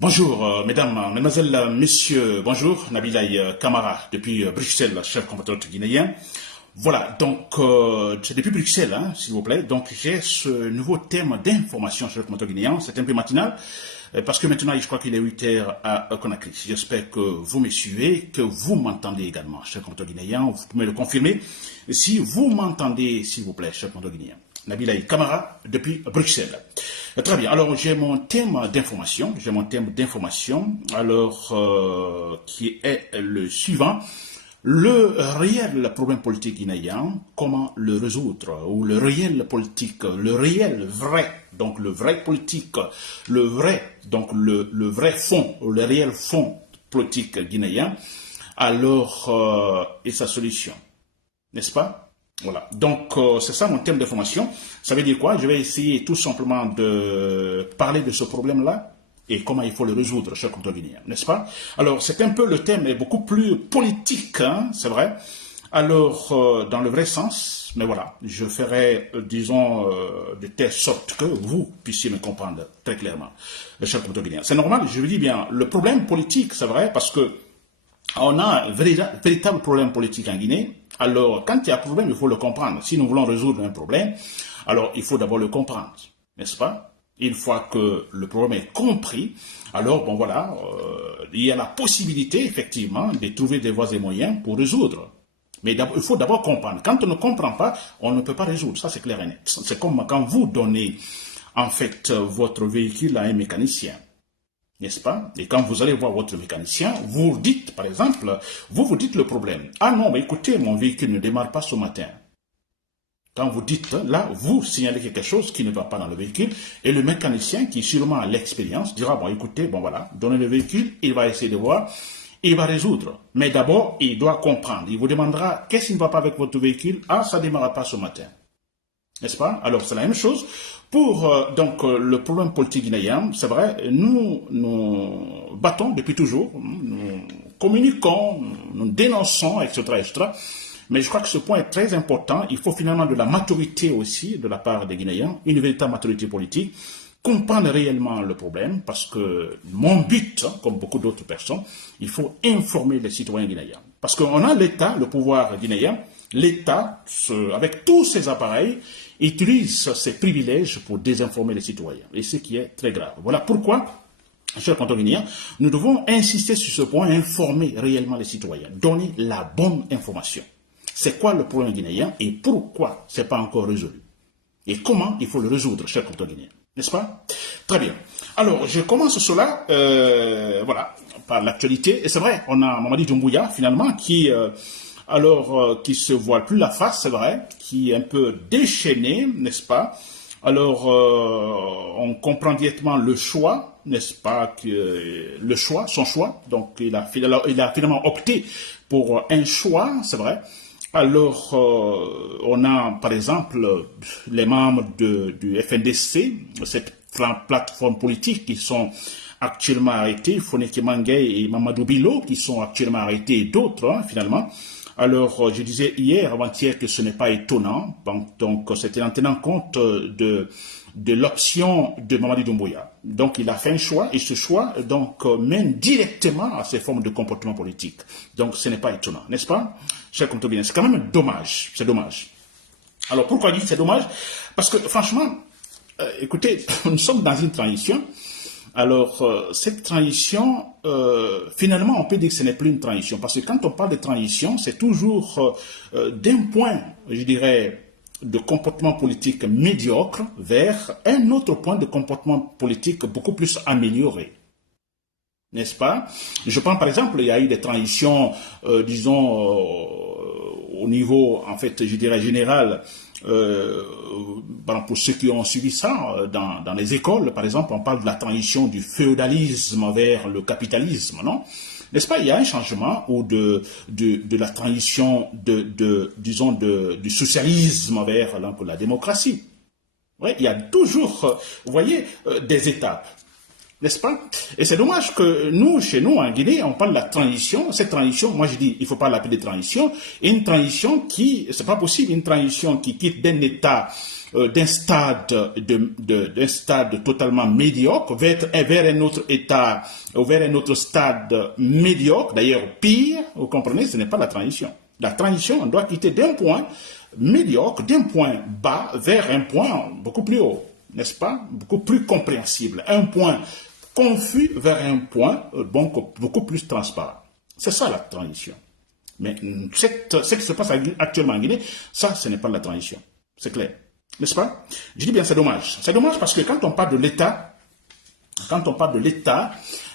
Bonjour, mesdames, mesdemoiselles, messieurs, bonjour, Nabilaï Kamara, depuis Bruxelles, chef compatriote guinéen. Voilà, donc, c'est depuis Bruxelles, hein, s'il vous plaît. Donc, j'ai ce nouveau thème d'information, chef compatriote guinéen. C'est un peu matinal, parce que maintenant, je crois qu'il est 8 heures à Conakry. J'espère que vous me suivez, que vous m'entendez également, chef compatriote guinéen. Vous pouvez me le confirmer. Si vous m'entendez, s'il vous plaît, chef compatriote guinéen. Nabilaï Kamara, depuis Bruxelles. Très bien, alors j'ai mon thème d'information, alors qui est le suivant. Le réel problème politique guinéen, comment le résoudre, ou le réel politique, le réel vrai, donc le vrai politique, le vrai, donc le vrai fond, le réel fond politique guinéen, alors, et sa solution, n'est-ce pas? Voilà, donc c'est ça mon thème d'information. Ça veut dire quoi? Je vais essayer tout simplement de parler de ce problème-là et comment il faut le résoudre, cher compteur guinéen, n'est-ce pas? Alors, c'est un peu, le thème est beaucoup plus politique, hein, c'est vrai. Alors, dans le vrai sens, mais voilà, je ferai, disons, de telle sorte que vous puissiez me comprendre très clairement, cher compteur guinéen. C'est normal, je vous dis bien, le problème politique, c'est vrai, parce que on a un véritable problème politique en Guinée. Alors, quand il y a un problème, il faut le comprendre. Si nous voulons résoudre un problème, alors il faut d'abord le comprendre, n'est-ce pas? Une fois que le problème est compris, alors, bon voilà, il y a la possibilité, effectivement, de trouver des voies et moyens pour résoudre. Mais il faut d'abord comprendre. Quand on ne comprend pas, on ne peut pas résoudre. Ça, c'est clair et net. C'est comme quand vous donnez, en fait, votre véhicule à un mécanicien. N'est-ce pas? Et quand vous allez voir votre mécanicien, vous dites, par exemple, vous dites le problème. Ah non, mais écoutez, mon véhicule ne démarre pas ce matin. Quand vous dites, là, vous signalez quelque chose qui ne va pas dans le véhicule, et le mécanicien, qui sûrement a l'expérience, dira, bon, écoutez, bon voilà, donnez le véhicule, il va essayer de voir, il va résoudre. Mais d'abord, il doit comprendre. Il vous demandera, qu'est-ce qui ne va pas avec votre véhicule? Ah, ça ne démarre pas ce matin. N'est-ce pas? Alors, c'est la même chose. Pour le problème politique guinéen, c'est vrai, nous battons depuis toujours, nous communiquons, nous dénonçons, etc., etc. Mais je crois que ce point est très important. Il faut finalement de la maturité aussi de la part des Guinéens, une véritable maturité politique, comprendre réellement le problème, parce que mon but, comme beaucoup d'autres personnes, il faut informer les citoyens guinéens. Parce qu'on a l'État, le pouvoir guinéen, l'État, avec tous ses appareils, utilise ses privilèges pour désinformer les citoyens. Et ce qui est très grave. Voilà pourquoi, chers compteurs guinéens, nous devons insister sur ce point, informer réellement les citoyens, donner la bonne information. C'est quoi le problème guinéen et pourquoi ce n'est pas encore résolu? Et comment il faut le résoudre, chers compteurs guinéens? N'est-ce pas? Très bien. Alors, je commence cela, voilà, par l'actualité. Et c'est vrai, on a Mamadi Doumbouya, finalement, qui se voile plus la face, c'est vrai, qui est un peu déchaîné, n'est-ce pas? Alors, on comprend directement le choix, n'est-ce pas, son choix. Donc, il a finalement opté pour un choix, c'est vrai. Alors, on a, par exemple, les membres du FNDC, cette plateforme politique qui sont actuellement arrêtés, Foneke Mangay et Mamadou Bilo, qui sont actuellement arrêtés, et d'autres, hein, finalement. Alors, je disais hier, avant-hier, que ce n'est pas étonnant. Donc, c'était en tenant compte de l'option de Mamadi Doumbouya. Donc, il a fait un choix, et ce choix, donc, mène directement à ces formes de comportement politique. Donc, ce n'est pas étonnant, n'est-ce pas? Chers compteurs guinéens, c'est quand même dommage. C'est dommage. Alors, pourquoi dire que c'est dommage? Parce que, franchement, écoutez, nous sommes dans une transition. Alors, cette transition, finalement, on peut dire que ce n'est plus une transition. Parce que quand on parle de transition, c'est toujours d'un point, je dirais, de comportement politique médiocre vers un autre point de comportement politique beaucoup plus amélioré. N'est-ce pas? Je prends par exemple, il y a eu des transitions, disons, au niveau, en fait, je dirais, général, pour ceux qui ont suivi ça dans les écoles, par exemple, on parle de la transition du féodalisme vers le capitalisme, non? N'est-ce pas? Il y a un changement ou de la transition disons, du socialisme vers la démocratie. Oui, il y a toujours, vous voyez, des étapes. N'est-ce pas? Et c'est dommage que nous, chez nous, en Guinée, on parle de la transition. Cette transition, moi je dis, il ne faut pas l'appeler transition. Et une transition qui, c'est pas possible, une transition qui quitte d'un état d'un stade totalement médiocre vers un autre état, vers un autre stade médiocre, d'ailleurs pire, vous comprenez, ce n'est pas la transition. La transition, on doit quitter d'un point médiocre, d'un point bas, vers un point beaucoup plus haut, n'est-ce pas? Beaucoup plus compréhensible. Un point confus vers un point beaucoup plus transparent. C'est ça la transition. Mais ce qui se passe actuellement en Guinée, ça, ce n'est pas la transition. C'est clair. N'est-ce pas? Je dis bien, c'est dommage. C'est dommage parce que quand on parle de l'État,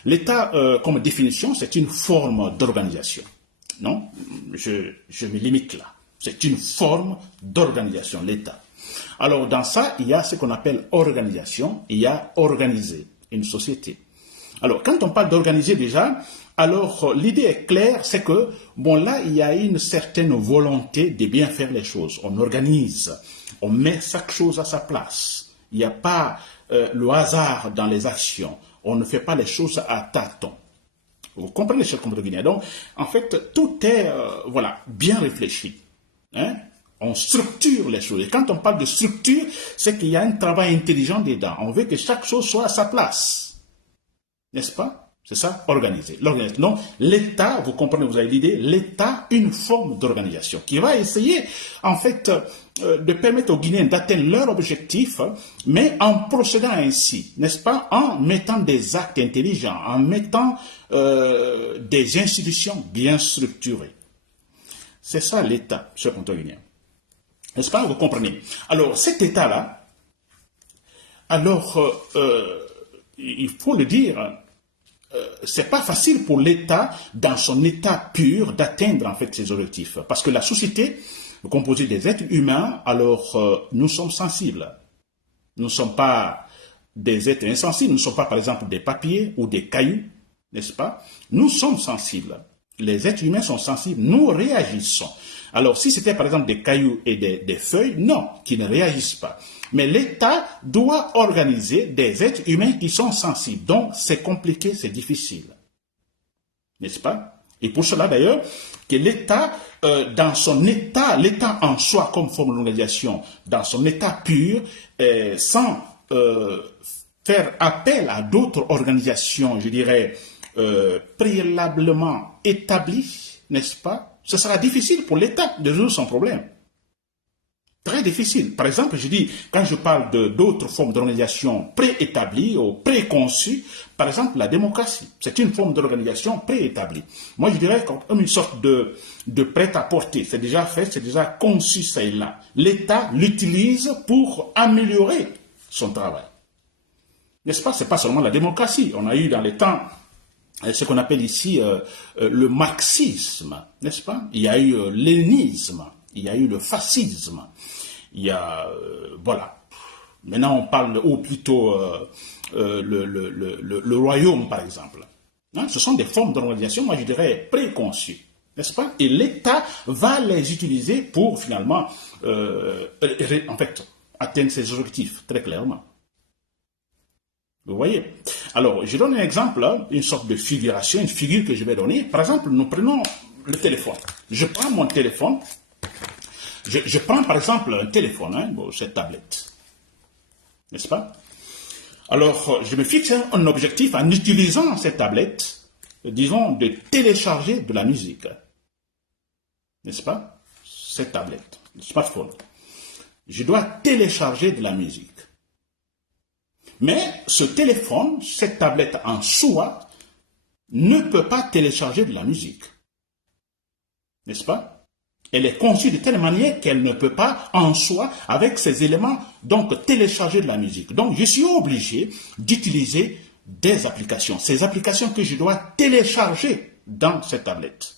l'État, comme définition, c'est une forme d'organisation. Non? Je me limite là. C'est une forme d'organisation, l'État. Alors, dans ça, il y a ce qu'on appelle organisation, il y a organiser une société. Alors, quand on parle d'organiser déjà, alors l'idée est claire, c'est que, bon là, il y a une certaine volonté de bien faire les choses. On organise, on met chaque chose à sa place. Il n'y a pas le hasard dans les actions. On ne fait pas les choses à tâtons. Vous comprenez, chers compatriotes? Donc, en fait, tout est, bien réfléchi. Hein? On structure les choses. Et quand on parle de structure, c'est qu'il y a un travail intelligent dedans. On veut que chaque chose soit à sa place. N'est-ce pas? C'est ça, organiser. L'organisation. Donc, l'État, vous comprenez, vous avez l'idée, l'État, une forme d'organisation qui va essayer, en fait, de permettre aux Guinéens d'atteindre leur objectif, mais en procédant ainsi, n'est-ce pas? En mettant des actes intelligents, en mettant des institutions bien structurées. C'est ça l'État, ce compteur guinéen. N'est-ce pas? Vous comprenez? Alors, cet État-là, alors, il faut le dire, c'est pas facile pour l'État, dans son état pur, d'atteindre en fait ses objectifs. Parce que la société, composée des êtres humains, alors nous sommes sensibles. Nous ne sommes pas des êtres insensibles, nous ne sommes pas par exemple des papiers ou des cailloux, n'est-ce pas? Nous sommes sensibles. Les êtres humains sont sensibles, nous réagissons. Alors si c'était par exemple des cailloux et des feuilles, non, qui ne réagissent pas. Mais l'État doit organiser des êtres humains qui sont sensibles. Donc, c'est compliqué, c'est difficile. N'est-ce pas? Et pour cela, d'ailleurs, que l'État, dans son état, l'État en soi comme forme d'organisation, dans son état pur, sans faire appel à d'autres organisations, je dirais, préalablement établies, n'est-ce pas? Ce sera difficile pour l'État de résoudre son problème. Très difficile. Par exemple, je dis, quand je parle d'autres formes d'organisation préétablies ou préconçues, par exemple la démocratie, c'est une forme d'organisation préétablie. Moi, je dirais comme une sorte de prêt-à-porter. C'est déjà fait, c'est déjà conçu, ça et là. L'État l'utilise pour améliorer son travail. N'est-ce pas? C'est pas seulement la démocratie. On a eu dans les temps ce qu'on appelle ici le marxisme, n'est-ce pas? Il y a eu léninisme. Il y a eu le fascisme, il y a, voilà. Maintenant, on parle, ou plutôt le royaume, par exemple. Hein, ce sont des formes d'organisation, moi je dirais, préconçues, n'est-ce pas? Et l'État va les utiliser pour, finalement, en fait, atteindre ses objectifs, très clairement. Vous voyez? Alors, je donne un exemple, hein, une sorte de figuration, une figure que je vais donner. Par exemple, nous prenons le téléphone. Je prends mon téléphone. Je prends par exemple un téléphone, hein, cette tablette, n'est-ce pas? Alors, je me fixe un objectif en utilisant cette tablette, disons, de télécharger de la musique, n'est-ce pas? Cette tablette, le smartphone. Je dois télécharger de la musique. Mais ce téléphone, cette tablette en soi, ne peut pas télécharger de la musique, n'est-ce pas? Elle est conçue de telle manière qu'elle ne peut pas, en soi, avec ces éléments, donc télécharger de la musique. Donc, je suis obligé d'utiliser des applications. Ces applications que je dois télécharger dans cette tablette.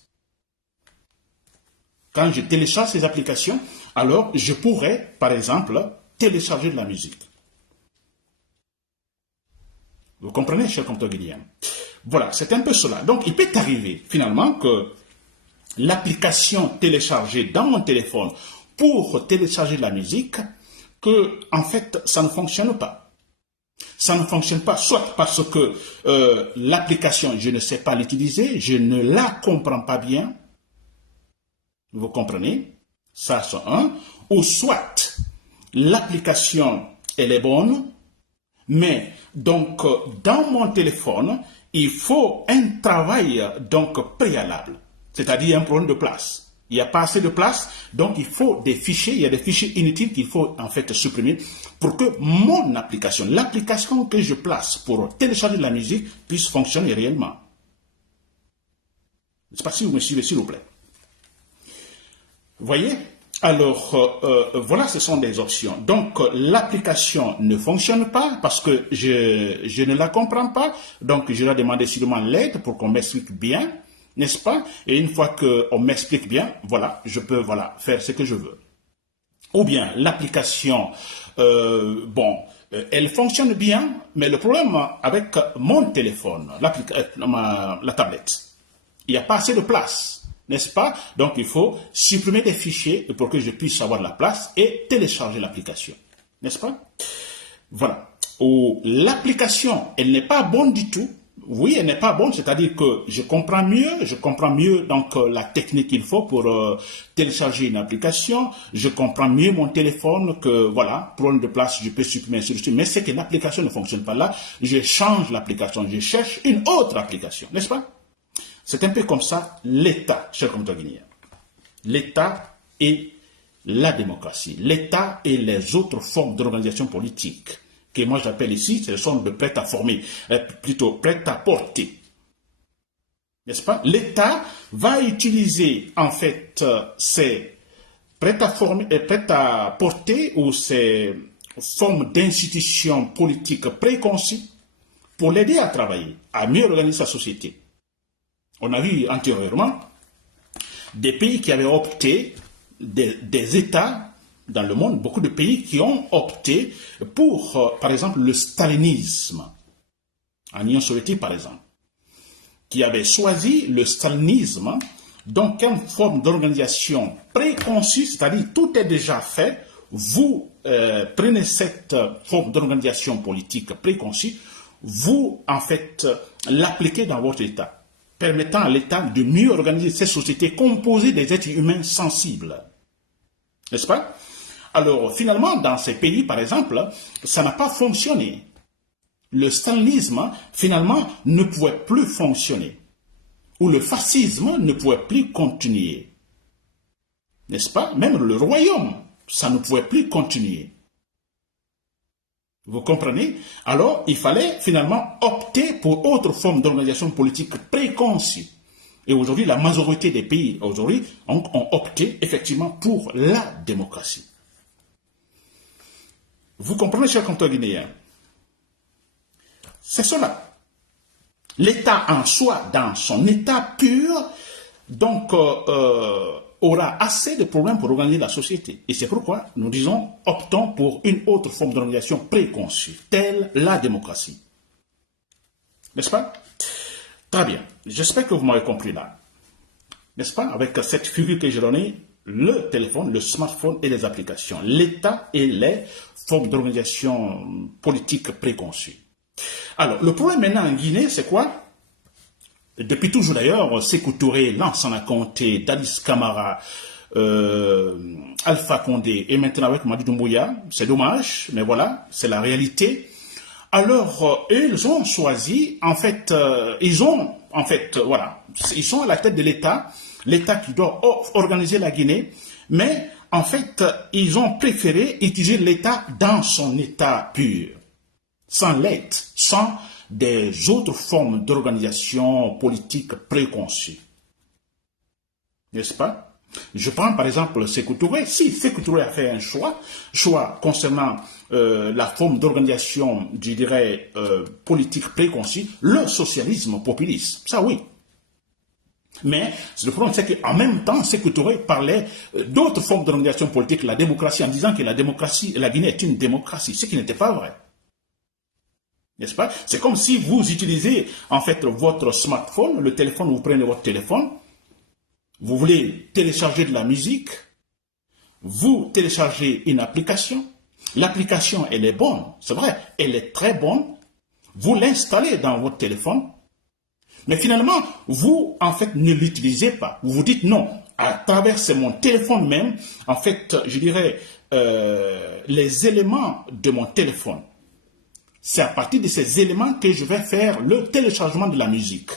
Quand je télécharge ces applications, alors je pourrais, par exemple, télécharger de la musique. Vous comprenez, cher compteur guinéen? Voilà, c'est un peu cela. Donc, il peut arriver, finalement, que l'application téléchargée dans mon téléphone pour télécharger de la musique, que en fait ça ne fonctionne pas. Ça ne fonctionne pas, soit parce que l'application, je ne sais pas l'utiliser, je ne la comprends pas bien, vous comprenez? Ça c'est un. Ou soit l'application, elle est bonne, mais donc dans mon téléphone, il faut un travail donc préalable, c'est-à-dire un problème de place. Il n'y a pas assez de place, donc il faut des fichiers, il y a des fichiers inutiles qu'il faut en fait supprimer pour que mon application, l'application que je place pour télécharger de la musique puisse fonctionner réellement. Je ne sais pas si vous me suivez, s'il vous plaît. Vous voyez? Alors, voilà, ce sont des options. Donc, l'application ne fonctionne pas parce que je ne la comprends pas. Donc, je dois demander sûrement l'aide pour qu'on m'explique bien, n'est-ce pas? Et une fois qu'on m'explique bien, voilà, je peux faire ce que je veux. Ou bien, l'application, elle fonctionne bien, mais le problème avec mon téléphone, la tablette, il n'y a pas assez de place, n'est-ce pas? Donc, il faut supprimer des fichiers pour que je puisse avoir la place et télécharger l'application, n'est-ce pas? Voilà. Ou l'application, elle n'est pas bonne du tout. Oui, elle n'est pas bonne, c'est-à-dire que je comprends mieux donc la technique qu'il faut pour télécharger une application, je comprends mieux mon téléphone que voilà, problème de place, je peux supprimer sur mais c'est que l'application ne fonctionne pas là, je change l'application, je cherche une autre application, n'est-ce pas? C'est un peu comme ça l'État, chers compatriotes guinéens. L'État et la démocratie, l'État et les autres formes d'organisation politique que moi j'appelle ici, ce sont de prêt à former, plutôt prêt à porter. N'est-ce pas? L'État va utiliser en fait ces prêt à former, prêt à porter ou ces formes d'institutions politiques préconçues pour l'aider à travailler, à mieux organiser sa société. On a vu antérieurement des pays qui avaient opté, des États dans le monde, beaucoup de pays qui ont opté pour, par exemple, le stalinisme, en Union soviétique, par exemple, qui avaient choisi le stalinisme, donc une forme d'organisation préconçue, c'est-à-dire tout est déjà fait, vous prenez cette forme d'organisation politique préconçue, vous, en fait, l'appliquez dans votre État, permettant à l'État de mieux organiser cette société composée des êtres humains sensibles. N'est-ce pas? Alors, finalement, dans ces pays, par exemple, ça n'a pas fonctionné. Le stalinisme, finalement, ne pouvait plus fonctionner. Ou le fascisme ne pouvait plus continuer. N'est-ce pas? Même le royaume, ça ne pouvait plus continuer. Vous comprenez? Alors, il fallait finalement opter pour autre forme d'organisation politique préconçue. Et aujourd'hui, la majorité des pays aujourd'hui ont opté effectivement pour la démocratie. Vous comprenez, chers compatriotes guinéens? C'est cela. L'État en soi, dans son état pur, donc aura assez de problèmes pour organiser la société. Et c'est pourquoi nous disons, optons pour une autre forme d'organisation préconçue, telle la démocratie. N'est-ce pas? Très bien. J'espère que vous m'avez compris là. N'est-ce pas? Avec cette figure que j'ai donnée, le téléphone, le smartphone et les applications. L'État et les formes d'organisation politique préconçues. Alors, le problème maintenant en Guinée, c'est quoi? Depuis toujours d'ailleurs, Sékou Touré, Lansana Conté, Dadis Camara, Alpha Condé et maintenant avec Madi Doumbouya, c'est dommage, mais voilà, c'est la réalité. Alors, ils ont choisi, en fait, ils sont à la tête de l'État qui doit organiser la Guinée, mais en fait, ils ont préféré utiliser l'État dans son état pur, sans l'aide, sans des autres formes d'organisation politique préconçues. N'est-ce pas? Je prends par exemple Sékou Touré. Si Sékou Touré a fait un choix concernant la forme d'organisation, je dirais, politique préconçue, le socialisme populiste, ça oui. Mais le problème, c'est qu'en même temps, Sékou Touré parlait d'autres formes d'organisation politique, la démocratie, en disant que la Guinée est une démocratie, ce qui n'était pas vrai. N'est-ce pas? C'est comme si vous utilisez en fait votre smartphone, le téléphone, vous prenez votre téléphone, vous voulez télécharger de la musique, vous téléchargez une application, l'application elle est bonne, c'est vrai, elle est très bonne, vous l'installez dans votre téléphone, mais finalement, vous en fait ne l'utilisez pas, vous vous dites non, à travers mon téléphone même, en fait, je dirais, les éléments de mon téléphone. C'est à partir de ces éléments que je vais faire le téléchargement de la musique.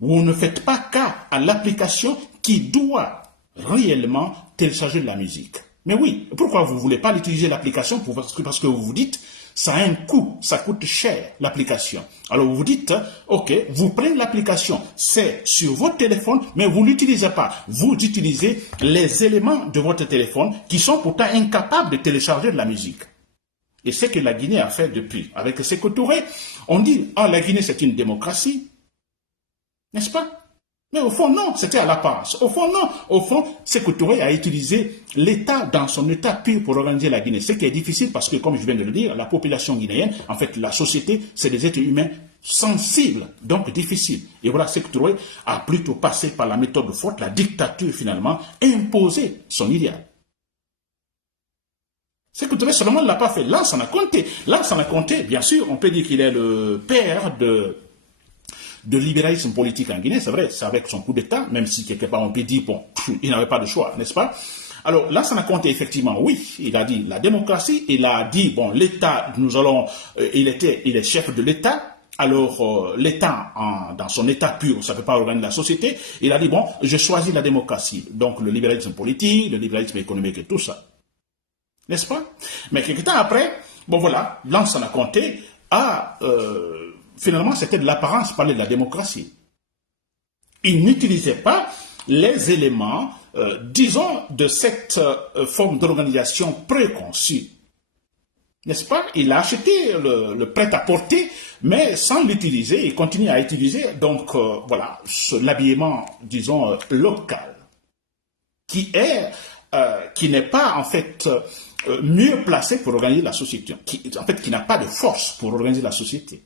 Vous ne faites pas cas à l'application qui doit réellement télécharger de la musique. Mais oui, pourquoi vous ne voulez pas utiliser l'application? Parce que vous vous dites, ça a un coût, ça coûte cher, l'application. Alors vous vous dites, ok, vous prenez l'application, c'est sur votre téléphone, mais vous ne l'utilisez pas. Vous utilisez les éléments de votre téléphone qui sont pourtant incapables de télécharger de la musique. Et c'est ce que la Guinée a fait depuis. Avec Sékou Touré, on dit, ah, la Guinée c'est une démocratie. N'est-ce pas? Mais au fond, non, c'était à l'apparence. Au fond, non. Au fond, Sékou Touré a utilisé l'État dans son état pur pour organiser la Guinée. Ce qui est difficile parce que, comme je viens de le dire, la population guinéenne, en fait, la société, c'est des êtres humains sensibles, donc difficiles. Et voilà, Sékou Touré a plutôt passé par la méthode forte, la dictature finalement, imposé son idéal. Sékou Touré seulement ne l'a pas fait. Lansana Conté. Lansana Conté, bien sûr, on peut dire qu'il est le père de libéralisme politique en Guinée, c'est vrai, c'est avec son coup d'État, même si quelque part on peut dire, bon, il n'avait pas de choix, n'est-ce pas? Alors, Lansana Conté, effectivement, oui, il a dit la démocratie, il a dit, bon, l'État, il est chef de l'État, alors l'État, dans son état pur, ça ne peut pas organiser la société, il a dit, bon, je choisis la démocratie, donc le libéralisme politique, le libéralisme économique et tout ça, n'est-ce pas? Mais quelque temps après, bon voilà, Lansana Conté a... finalement, c'était de l'apparence parler de la démocratie. Il n'utilisait pas les éléments, disons, de cette forme d'organisation préconçue. N'est-ce pas? Il a acheté le prêt-à-porter, mais sans l'utiliser, il continue à utiliser, donc, voilà, l'habillement, disons, local, qui n'est pas, en fait, mieux placé pour organiser la société, qui n'a pas de force pour organiser la société.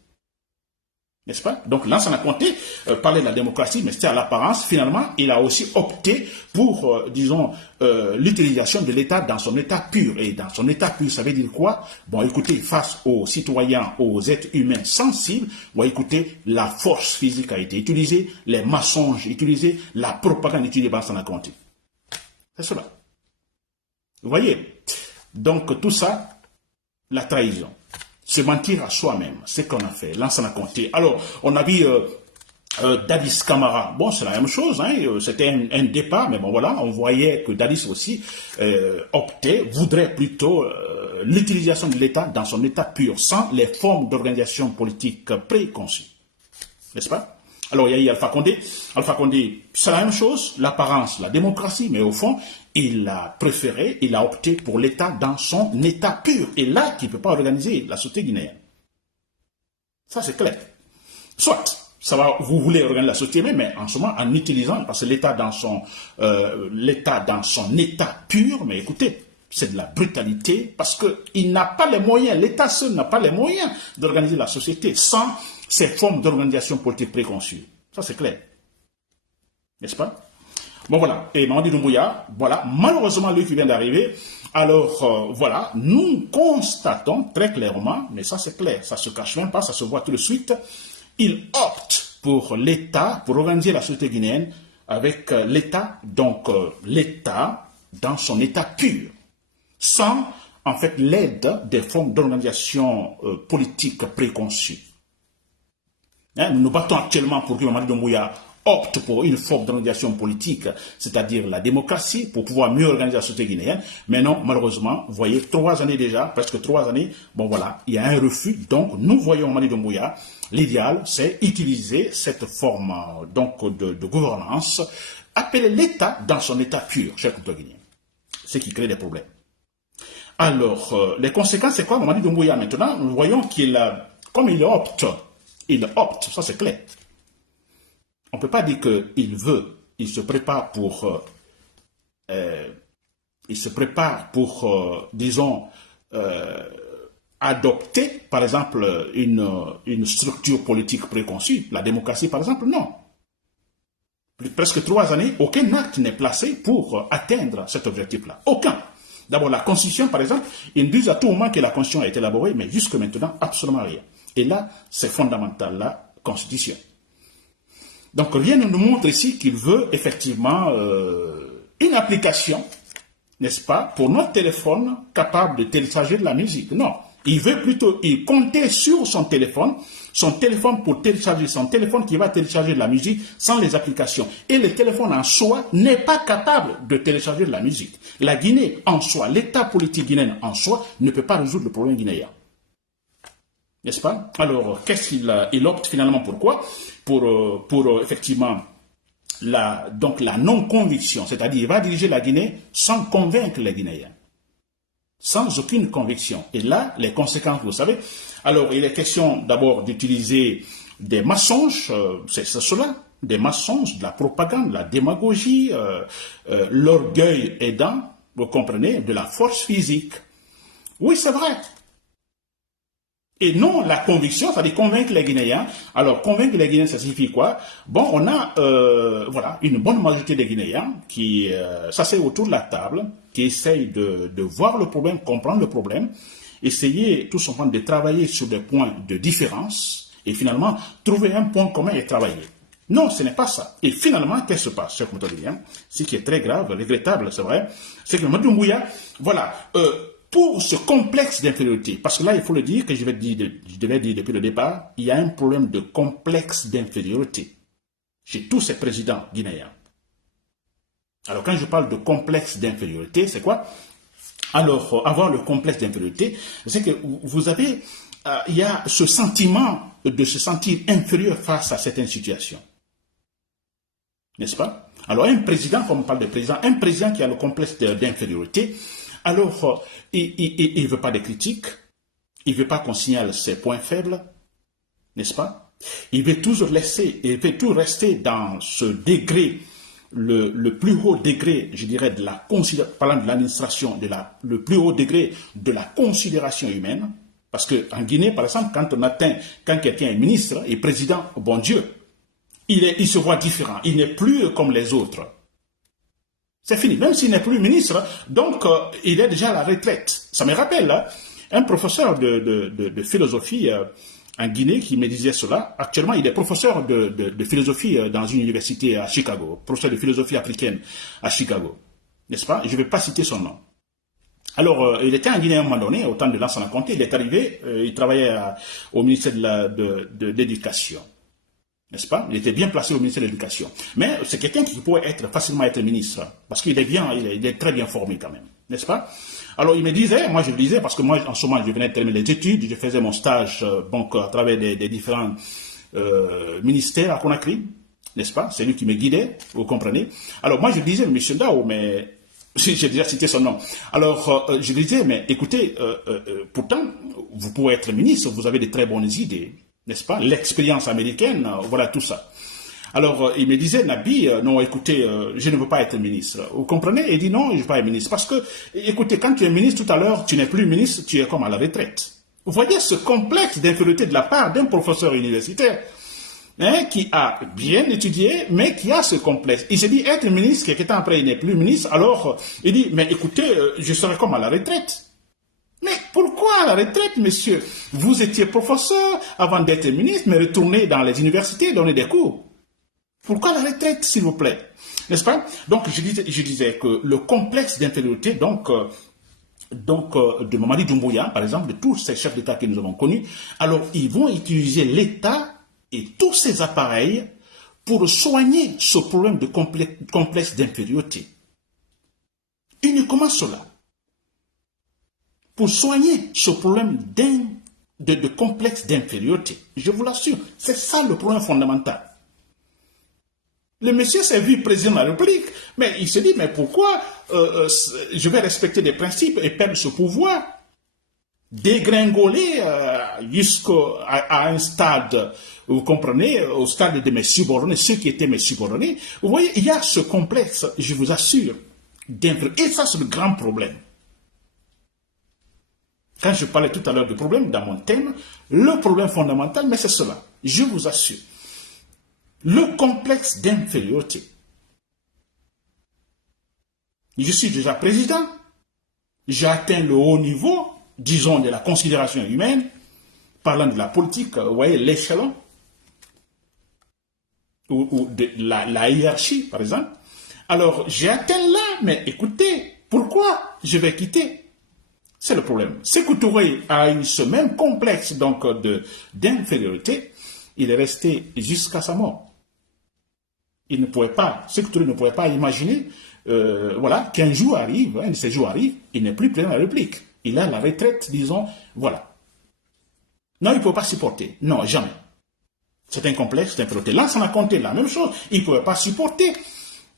N'est-ce pas? Donc Lansana Conté parlait de la démocratie, mais c'était à l'apparence. Finalement, il a aussi opté pour, disons, l'utilisation de l'État dans son état pur. Et dans son état pur, ça veut dire quoi? Bon, écoutez, face aux citoyens, aux êtres humains sensibles, bon, écoutez, la force physique a été utilisée, les mensonges utilisés, la propagande utilisée par Lansana Conté. C'est cela. Vous voyez? Donc tout ça, la trahison. Se mentir à soi-même, c'est ce qu'on a fait, Lansana Conté. Alors, on a vu Dadis Camara, bon, c'est la même chose, hein, c'était un départ, mais bon, voilà, on voyait que Dadis aussi voudrait plutôt l'utilisation de l'État dans son état pur, sans les formes d'organisation politique préconçues. N'est-ce pas? Alors, il y a eu Alpha Condé. Alpha Condé, c'est la même chose, l'apparence, la démocratie, mais au fond, il a préféré, il a opté pour l'État dans son état pur. Et là, qui ne peut pas organiser la société guinéenne. Ça, c'est clair. Soit, vous voulez organiser la société, mais en ce moment, en utilisant, parce que l'État dans son état pur, mais écoutez, c'est de la brutalité, parce qu'il n'a pas les moyens, l'État seul n'a pas les moyens d'organiser la société sans ces formes d'organisation politique préconçues. Ça, c'est clair. N'est-ce pas? Bon, voilà. Et Mamadi Doumbouya, voilà, malheureusement, lui qui vient d'arriver, alors, voilà, nous constatons très clairement, mais ça, c'est clair, ça ne se cache même pas, ça se voit tout de suite, il opte pour l'État, pour organiser la société guinéenne avec l'État, donc l'État dans son état pur, sans, en fait, l'aide des formes d'organisation politique préconçues. Hein, nous nous battons actuellement pour que Mamadi Doumbouya opte pour une forme d'organisation politique, c'est-à-dire la démocratie, pour pouvoir mieux organiser la société guinéenne. Mais non, malheureusement, vous voyez, 3 années déjà, presque 3 années, bon voilà, il y a un refus. Donc, nous voyons Mamadi Doumbouya, l'idéal, c'est utiliser cette forme donc de gouvernance, appeler l'État dans son état pur, chers compatriotes guinéens. Ce qui crée des problèmes. Alors, les conséquences, c'est quoi? Mamadi Doumbouya, maintenant, nous voyons comme il opte, ça c'est clair. On ne peut pas dire qu'il veut, il se prépare pour, disons, adopter, par exemple, une structure politique préconçue. La démocratie, par exemple, non. Presque 3 années, aucun acte n'est placé pour atteindre cet objectif-là. Aucun. D'abord, la Constitution, par exemple, ils disent à tout moment que la Constitution a été élaborée, mais jusque maintenant, absolument rien. Et là, c'est fondamental, la Constitution. Donc, rien ne nous montre ici qu'il veut effectivement une application n'est-ce pas, pour notre téléphone capable de télécharger de la musique. Non, il veut plutôt compter sur son téléphone pour télécharger, son téléphone qui va télécharger de la musique sans les applications. Et le téléphone en soi n'est pas capable de télécharger de la musique. La Guinée en soi, l'état politique guinéen en soi ne peut pas résoudre le problème guinéen. N'est-ce pas? Alors, qu'est-ce qu'il opte finalement? Pourquoi? Pour effectivement la non-conviction, c'est-à-dire il va diriger la Guinée sans convaincre les Guinéens, sans aucune conviction. Et là, les conséquences, vous savez. Alors, il est question d'abord d'utiliser des mensonges, c'est cela, des mensonges, de la propagande, de la démagogie, l'orgueil aidant, vous comprenez, de la force physique. Oui, c'est vrai. Et non la conviction, c'est-à-dire convaincre les Guinéens. Alors, convaincre les Guinéens, ça signifie quoi? Bon, on a voilà, une bonne majorité des Guinéens qui s'asseyent autour de la table, qui essayent de voir le problème, comprendre le problème, essayer tout simplement de travailler sur des points de différence et finalement trouver un point commun et travailler. Non, ce n'est pas ça. Et finalement, qu'est-ce qui se passe, cher Moutouria? Ce qui est très grave, regrettable, c'est vrai, c'est que Mamadou Doumbouya, voilà, pour ce complexe d'infériorité, parce que là, il faut le dire, que je devais dire depuis le départ, il y a un problème de complexe d'infériorité chez tous ces présidents guinéens. Alors, quand je parle de complexe d'infériorité, c'est quoi? Alors, avoir le complexe d'infériorité, c'est que vous avez, il y a ce sentiment de se sentir inférieur face à certaines situations. N'est-ce pas? Alors, un président, comme on parle de président, un président qui a le complexe d'infériorité, alors, il ne veut pas de critiques, il ne veut pas qu'on signale ses points faibles, n'est-ce pas? Il veut toujours rester dans ce degré, le plus haut degré, je dirais, parlant de l'administration, le plus haut degré de la considération humaine. Parce qu'en Guinée, par exemple, quand quelqu'un est ministre et président, bon Dieu, il se voit différent, il n'est plus comme les autres. C'est fini, même s'il n'est plus ministre, donc il est déjà à la retraite. Ça me rappelle un professeur de philosophie en Guinée qui me disait cela. Actuellement, il est professeur de philosophie dans une université à Chicago, professeur de philosophie africaine à Chicago, n'est-ce pas? Je ne vais pas citer son nom. Alors, il était en Guinée à un moment donné, au temps de Lansana Conté, il est arrivé, il travaillait au ministère de l'Éducation. N'est-ce pas? Il était bien placé au ministère de l'Éducation. Mais c'est quelqu'un qui pourrait facilement être ministre, parce qu'il est il est très bien formé quand même. N'est-ce pas? Alors il me disait, moi je le disais, parce que moi en ce moment je venais de terminer les études, je faisais mon stage donc à travers des différents ministères à Conakry, n'est-ce pas? C'est lui qui me guidait, vous comprenez? Alors moi je disais, M. Ndao, mais j'ai déjà cité son nom. Alors je disais, mais écoutez, pourtant vous pouvez être ministre, vous avez de très bonnes idées. N'est-ce pas? L'expérience américaine, voilà tout ça. Alors, il me disait, Nabi, non, écoutez, je ne veux pas être ministre. Vous comprenez? Il dit, non, je ne veux pas être ministre. Parce que, écoutez, quand tu es ministre tout à l'heure, tu n'es plus ministre, tu es comme à la retraite. Vous voyez ce complexe d'infériorité de la part d'un professeur universitaire qui a bien étudié, mais qui a ce complexe. Il s'est dit, être ministre, quelques temps après, il n'est plus ministre. Alors, il dit, mais écoutez, je serai comme à la retraite. Mais pourquoi à la retraite, monsieur? Vous étiez professeur avant d'être ministre, mais retournez dans les universités, donner des cours. Pourquoi la retraite, s'il vous plaît? N'est-ce pas? Donc, je disais que le complexe d'infériorité, de Mamadi Doumbouya, par exemple, de tous ces chefs d'État que nous avons connus, alors ils vont utiliser l'État et tous ses appareils pour soigner ce problème de complexe d'infériorité. Uniquement cela. Pour soigner ce problème de complexe d'infériorité. Je vous l'assure, c'est ça le problème fondamental. Le monsieur s'est vu président de la République, mais il se dit, mais pourquoi je vais respecter des principes et perdre ce pouvoir? Dégringoler jusqu'à un stade, vous comprenez, au stade de mes subordonnés, ceux qui étaient mes subordonnés. Vous voyez, il y a ce complexe, je vous assure, d'infériorité. Et ça, c'est le grand problème. Quand je parlais tout à l'heure du problème, dans mon thème, le problème fondamental, mais c'est cela, je vous assure. Le complexe d'infériorité. Je suis déjà président, j'ai atteint le haut niveau, disons, de la considération humaine, parlant de la politique, vous voyez, l'échelon, ou de la hiérarchie, par exemple. Alors, j'ai atteint là, mais écoutez, Pourquoi je vais quitter? C'est le problème. Sékou Touré a eu ce même complexe donc d'infériorité. Il est resté jusqu'à sa mort. Il ne pouvait pas, Sékou Touré ne pouvait pas imaginer voilà, qu'un jour arrive, un de ces jours arrive, il n'est plus président de la République. Il a la retraite, disons, voilà. Non, il ne peut pas supporter. Non, jamais. C'est un complexe d'infériorité. Là, ça a compté la même chose. Il ne pouvait pas supporter.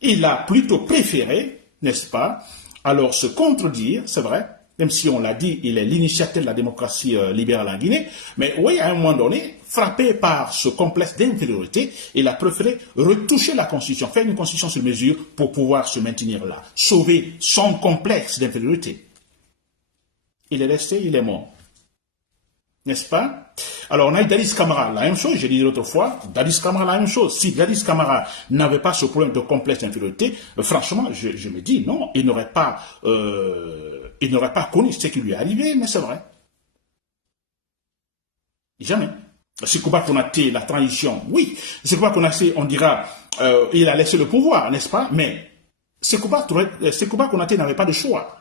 Il a plutôt préféré, n'est-ce pas, alors se contredire, c'est vrai, même si on l'a dit, il est l'initiateur de la démocratie libérale en Guinée, mais oui, à un moment donné, frappé par ce complexe d'infériorité, il a préféré retoucher la Constitution, faire une Constitution sur mesure pour pouvoir se maintenir là, sauver son complexe d'infériorité. Il est resté, il est mort. N'est-ce pas? Alors, on a eu Dadis Camara, la même chose, j'ai dit l'autre fois, Dadis Camara, la même chose. Si Dadis Camara n'avait pas ce problème de complexe d'infériorité, franchement, je me dis, non, il n'aurait pas connu ce qui lui est arrivé, mais c'est vrai. Jamais. Sékouba Konaté, la transition, oui. Sékouba Konaté, on dira, il a laissé le pouvoir, n'est-ce pas? Mais Sékouba Konaté n'avait pas de choix.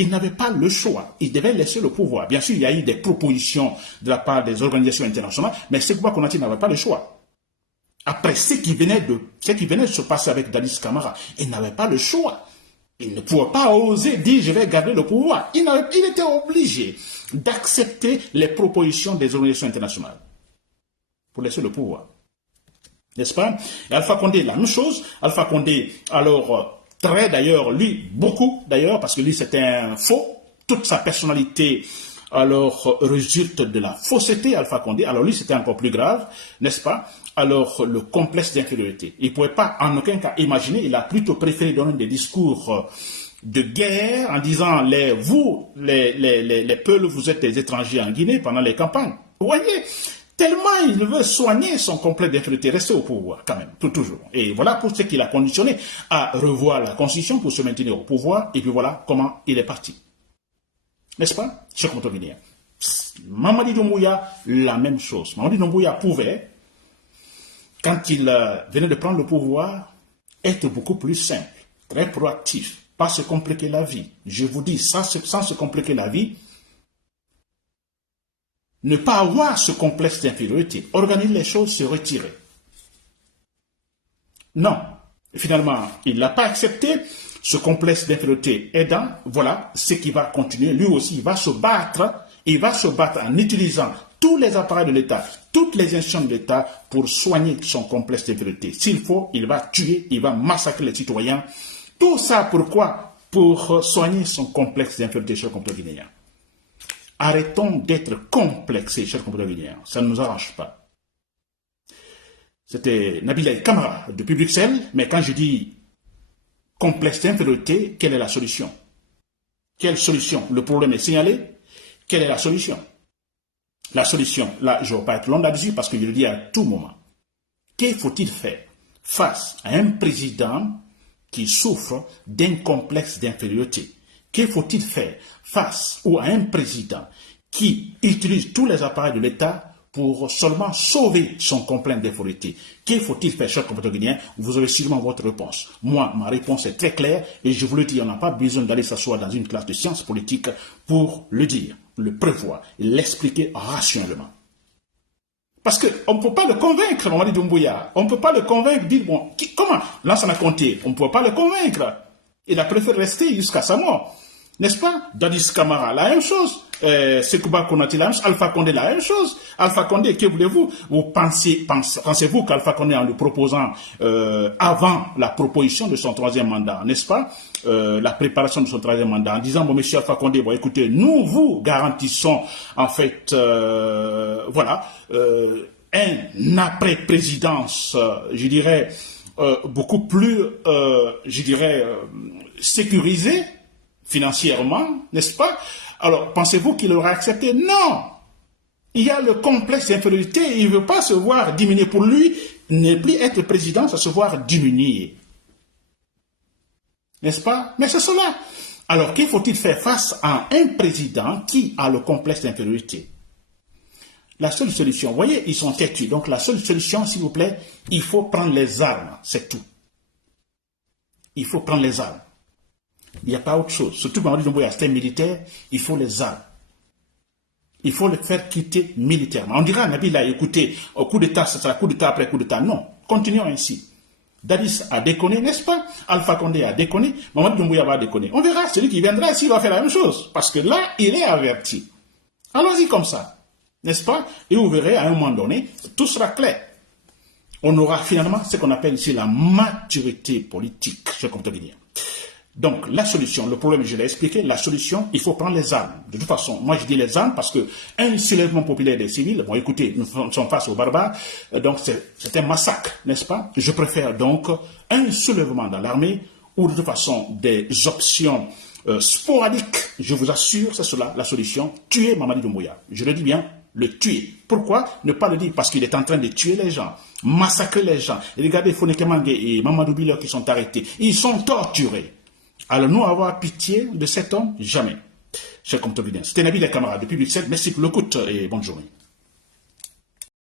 Il n'avait pas le choix. Il devait laisser le pouvoir. Bien sûr, il y a eu des propositions de la part des organisations internationales, mais Sékouba Konaté n'avait pas le choix. Après ce qui venait de se passer avec Dadis Camara, il n'avait pas le choix. Il ne pouvait pas oser dire je vais garder le pouvoir. Il était obligé d'accepter les propositions des organisations internationales pour laisser le pouvoir. N'est-ce pas? Et Alpha Condé, la même chose. Alpha Condé, alors, très d'ailleurs, lui, beaucoup d'ailleurs, parce que lui c'était un faux, toute sa personnalité alors résulte de la fausseté Alpha Condé, alors lui c'était encore plus grave, n'est-ce pas? Alors le complexe d'infériorité, il ne pouvait pas en aucun cas imaginer, il a plutôt préféré donner des discours de guerre en disant les Peuls, vous êtes des étrangers en Guinée pendant les campagnes. Vous voyez? Tellement il veut soigner son complexe d'infériorité, rester au pouvoir quand même, pour toujours. Et voilà pour ce qu'il a conditionné à revoir la Constitution pour se maintenir au pouvoir, et puis voilà comment il est parti. N'est-ce pas, chers compatriotes? Mamadi Doumbouya, la même chose. Mamadi Doumbouya pouvait, quand il venait de prendre le pouvoir, être beaucoup plus simple, très proactif, pas se compliquer la vie. Je vous dis, sans se compliquer la vie, ne pas avoir ce complexe d'infériorité, organiser les choses, se retirer. Non, finalement, il ne l'a pas accepté, ce complexe d'infériorité aidant, voilà ce qui va continuer. Lui aussi, il va se battre en utilisant tous les appareils de l'État, toutes les institutions de l'État pour soigner son complexe d'infériorité. S'il faut, il va tuer, il va massacrer les citoyens. Tout ça pourquoi? Pour soigner son complexe d'infériorité, chers compatriotes guinéens. Arrêtons d'être complexés, chers compatriotes guinéens. Ça ne nous arrange pas. C'était Nabil Camara depuis Bruxelles, mais quand je dis complexe d'infériorité, quelle est la solution? Quelle solution? Le problème est signalé. Quelle est la solution? La solution, là, je ne vais pas être long là-dessus parce que je le dis à tout moment. Que faut-il faire face à un président qui souffre d'un complexe d'infériorité? Que faut-il faire face à un président qui utilise tous les appareils de l'État pour seulement sauver son complexe d'infériorité? Que faut-il faire, chers compatriotes guinéens? Vous avez sûrement votre réponse. Moi, ma réponse est très claire et je vous le dis, on n'a pas besoin d'aller s'asseoir dans une classe de sciences politiques pour le dire, le prévoir et l'expliquer rationnellement. Parce qu'on ne peut pas le convaincre, Mamadi Doumbouya. On ne peut pas le convaincre, dire, bon, comment? Lansana Conté, on ne peut pas le convaincre. Il a préféré rester jusqu'à sa mort. N'est-ce pas? Dadis Camara, la même chose. Sékouba Konaté, la même chose. Alpha Condé, la même chose. Alpha Condé, que voulez-vous? Pensez-vous qu'Alpha Condé, en le proposant avant la proposition de son troisième mandat, n'est-ce pas? La préparation de son troisième mandat, en disant, bon, monsieur Alpha Condé, bon, écoutez, nous vous garantissons, en fait, voilà, un après-présidence, je dirais, beaucoup plus, je dirais, sécurisé financièrement, n'est-ce pas? Alors, pensez-vous qu'il aurait accepté? Non! Il y a le complexe d'infériorité, il ne veut pas se voir diminuer. Pour lui, ne plus être président, c'est se voir diminuer. N'est-ce pas? Mais c'est cela. Alors, qu'il faut-il faire face à un président qui a le complexe d'infériorité? La seule solution, vous voyez, ils sont têtus. Donc, la seule solution, s'il vous plaît, il faut prendre les armes. C'est tout. Il faut prendre les armes. Il n'y a pas autre chose. Surtout quand on dit Doumbouya, c'est un militaire, il faut les armes. Il faut le faire quitter militairement. On dira, Nabil a écouté, au coup d'État, ça sera coup d'État après coup d'État. Non, continuons ainsi. Dadis a déconné, n'est-ce pas? Alpha Condé a déconné, Mamadou Doumbouya va déconner. On verra, celui qui viendra ici va faire la même chose. Parce que là, il est averti. Allons-y comme ça, n'est-ce pas? Et vous verrez, à un moment donné, tout sera clair. On aura finalement ce qu'on appelle ici la maturité politique, cher compte guinéen. Donc, la solution, le problème, je l'ai expliqué, la solution, il faut prendre les armes. De toute façon, moi je dis les armes parce que un soulèvement populaire des civils, bon écoutez, nous sommes face aux barbares, donc c'est un massacre, n'est-ce pas? Je préfère donc un soulèvement dans l'armée ou de toute façon des options sporadiques, je vous assure, c'est cela la solution, tuer Mamadi Doumbouya. Je le dis bien, le tuer. Pourquoi ne pas le dire? Parce qu'il est en train de tuer les gens, massacrer les gens. Et regardez Foné Kemangue et Mamadou Bilo qui sont arrêtés, ils sont torturés. Allons-nous avoir pitié de cet homme? Jamais. Cher compte, c'était Nabil et camarades depuis Bruxelles. Merci pour l'écoute et bonne journée.